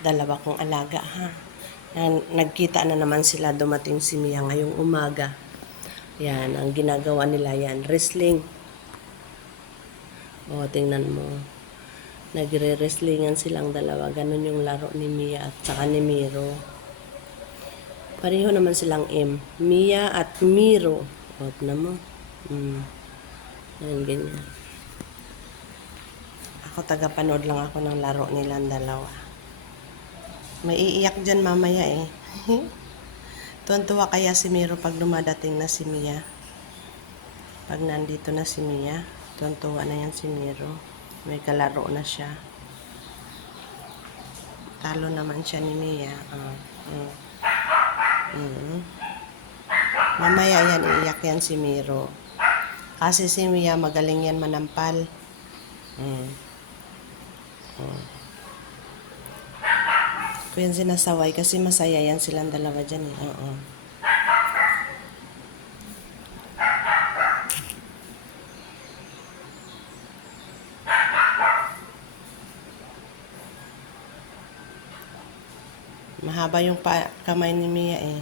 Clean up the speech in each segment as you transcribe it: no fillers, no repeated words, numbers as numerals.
dalawa kong alaga ha. Nagkita na naman sila, dumating si Mia ngayong umaga. Yan, ang ginagawa nila yan, wrestling. O, tingnan mo. Nagre-wrestlingan silang dalawa. Ganun yung laro ni Mia at saka ni Miro. Pareho naman silang M. Mia at Miro. O, tingnan mo. Yan, ganyan. Ako tagapanood lang ako ng laro nilang dalawa. May iiyak dyan mamaya eh. Tuwan-tuwa kaya si Miro pag dumadating na si Mia. Pag nandito na si Mia, tuwan-tuwa na yan si Miro. May kalaro na siya. Talo naman siya ni Mia. Mamaya yan, iiyak yan si Miro. Kasi si Mia magaling yan manampal. Ko yan sinasaway kasi masaya yan silang dalawa dyan eh. Mahaba yung kamay ni Mia eh.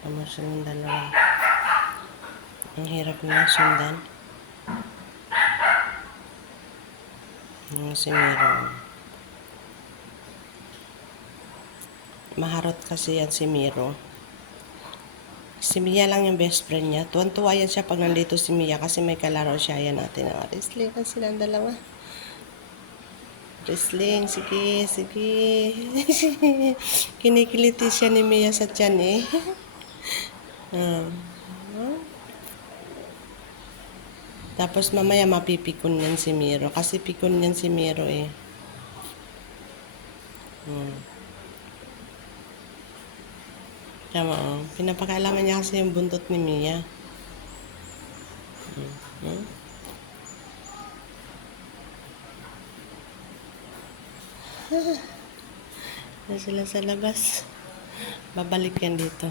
Tama silang dalawa. Ang hirap nilang sundan. Yung si Miro. Maharot kasi yan si Miro. Si Mia lang yung best friend niya. Tuwan-tuwa yan siya pag nandito si Mia kasi may kalaro siya. Yan natin. Wrestling kan silang dalawa. Wrestling. Sige, sige. Kinikiliti siya ni Mia sa tiyan eh. Tapos mamaya mapipikon yan si Miro. Kasi pikon yan si Miro eh. Tama oh. Pinapakaalaman niya kasi yung buntot ni Mia. Na sila sa labas. Babalik yan dito.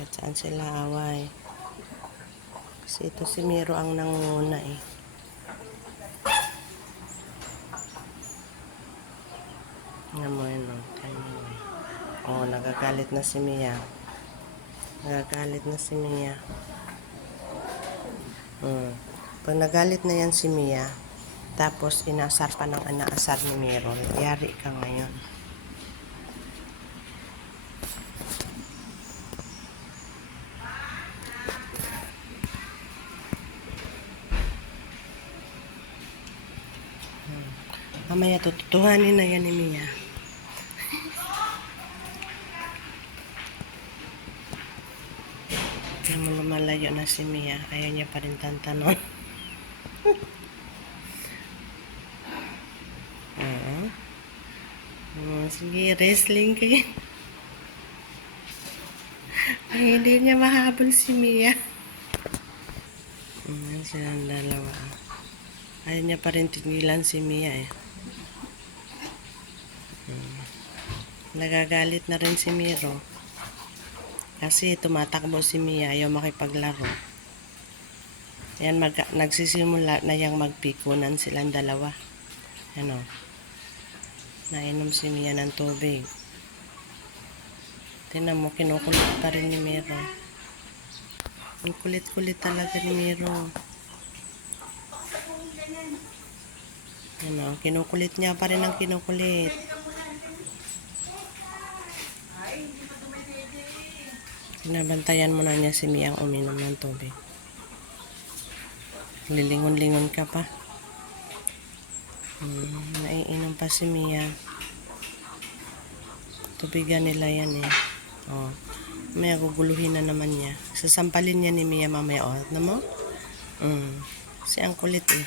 Kahit saan sila away. Kasi ito si Miro ang nangunguna eh. Tingnan mo yun oh. Oh, nagagalit na si Mia. Nagagalit na si Mia. Pag nagalit na yan si Mia, tapos inasar pa ng anaasar ni Miro, yari ka ngayon. Mamaya tututuhanin na yan ni Mia. Kaya mo lumalayo na si Mia. Ayaw niya pa rin tantanon. Sige, wrestling kayo. Ay, hindi niya mahabol si Mia. Yan silang dalawa. Ayaw niya pa rin tigilan si Mia eh. Nagagalit na rin si Miro. Kasi tumatakbo si Mia, ayaw makipaglaro. Yan, nagsisimula na yung magpikunan silang dalawa. Ano? Nainom si Mia ng tubig. Tingnan mo, kinukulit pa rin ni Miro. Ang kulit-kulit talaga ni Miro. Ano, kinukulit niya pa rin ang kinukulit. Binabantayan mo na niya si Mia ang uminom ng tubig. Lilingon-lingon ka pa. Naiinom pa si Mia. Tubigan nila yan eh. Oh, may guguluhin na naman niya. Sasampalin niya ni Mia mamaya. Oh, na mo? Kasi ang kulit eh.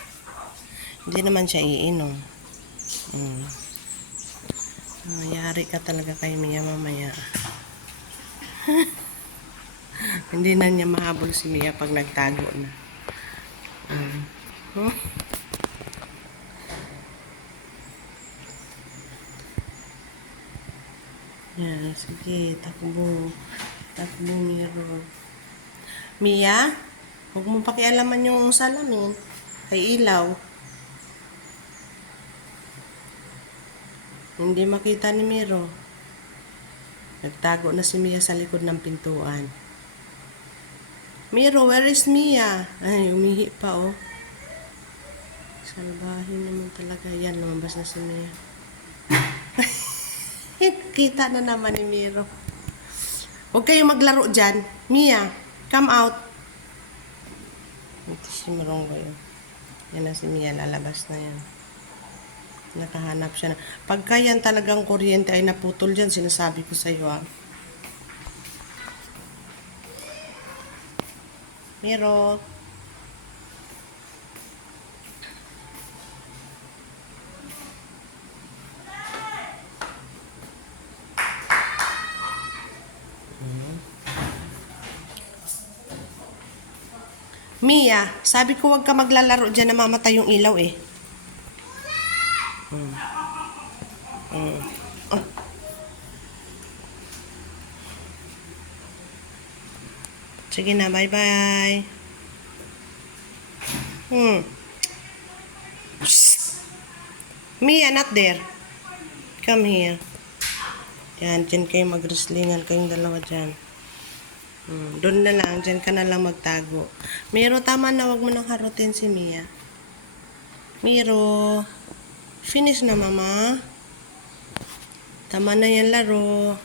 Hindi naman siya iinom. Mayari ka talaga kay Mia mamaya. Hindi na niya mahabol si Mia pag nagtago na. Yan, sige, takbo. Takbo, Miro. Mia? Huwag mo pakialaman yung salamin. Kay ilaw. Hindi makita ni Miro. Nagtago na si Mia sa likod ng pintuan. Miro, where is Mia? Ay, umihi pa oh. Salbahin naman talaga. Yan, lumabas na si Mia. Kita na naman ni Miro. Huwag kayo maglaro dyan. Mia, come out. Ito si Maronggo yun. Yan na si Mia, lalabas na yan. Nakahanap siya na. Pagka yan talagang kuryente ay naputol dyan, sinasabi ko sa iyo ah. Miro. Mia, sabi ko wag ka maglalaro dyan na mamatay yung ilaw eh. Oh. Sige na, bye-bye. Mia, not there. Come here. Yan, dyan kayo mag-wrestlingan kayong dalawa dyan. Doon na lang, dyan ka na lang magtago. Miro, tama na, wag mo nang harutin si Mia. Miro, finish na mama. Tama na yan laro.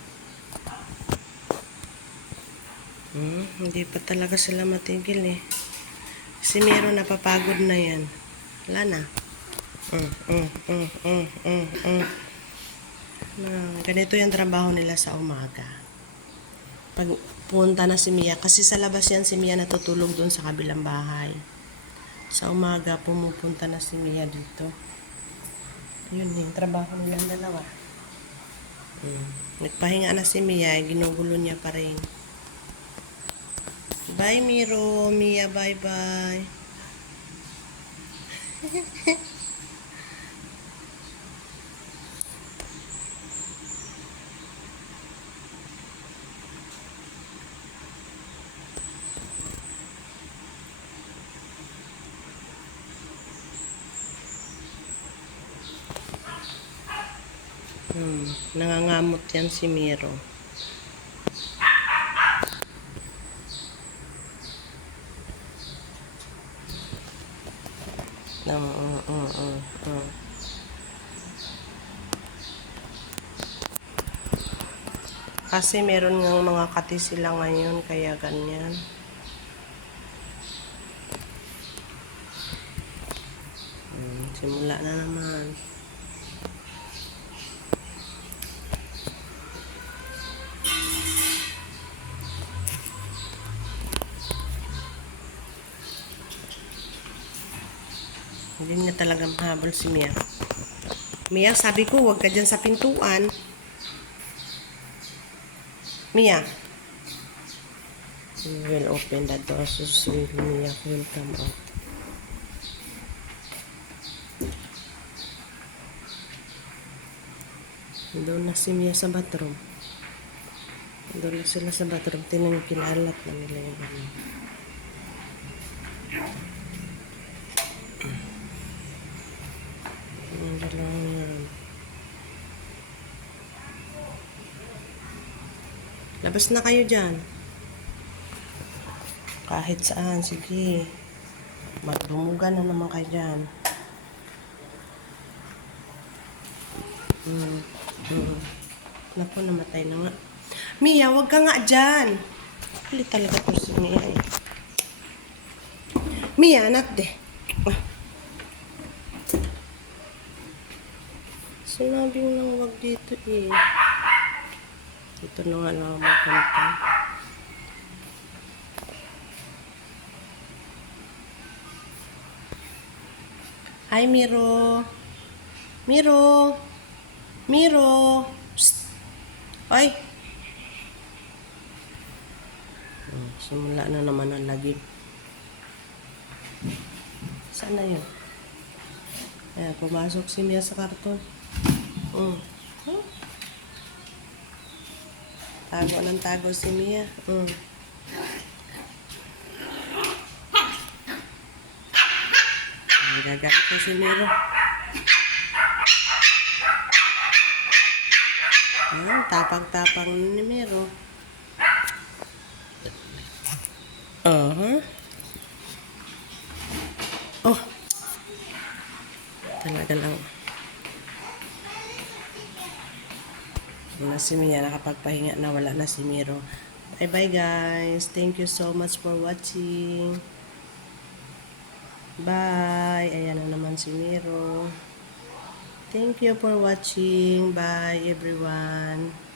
Hindi pa talaga sila matigil eh. Si Miro napapagod na yan. Wala na. Ganito yung trabaho nila sa umaga. Pag punta na si Mia, kasi sa labas yan si Mia natutulog doon sa kabilang bahay. Sa umaga, pumupunta na si Mia dito. Yun yung trabaho nilang dalawa. Nagpahinga na si Mia, ginugulo niya pa rin. Bye Miro, Mia, bye-bye. Nangangamot yan si Miro. Kasi meron ng mga kati sila ngayon, kaya ganyan. Simula na naman. Hindi niya talaga mahabol si Mia. Mia, sabi ko, huwag ka dyan sa pintuan. Mia. We will open the door so Mia will come out. Doon na si Mia sa bathroom. Doon na sila sa bathroom. Tinang kinalat na nila yung ganyan. Labas na kayo dyan. Kahit saan, sige. Magbumuga na naman kayo dyan. Naku, namatay na nga. Mia, wag ka nga dyan. Huli talaga po si Mia eh. Mia, anak de. Sinabi mo lang wag dito eh. Ito na nga lang magkanta. Hi, Miro. Miro. Miro. Psst. Ay. Simula na naman ang lagim. Saan na yun? Ayan, pumasok si Mia sa karton. Tago ng tago si Mia. Nagagalit na si Miro. Tapang-tapang ni Miro. Oh, talaga lang. Wala si Mia, nakapagpahinga na, wala na si Miro. Bye-bye guys. Thank you so much for watching. Bye. Ayan na naman si Miro. Thank you for watching. Bye everyone.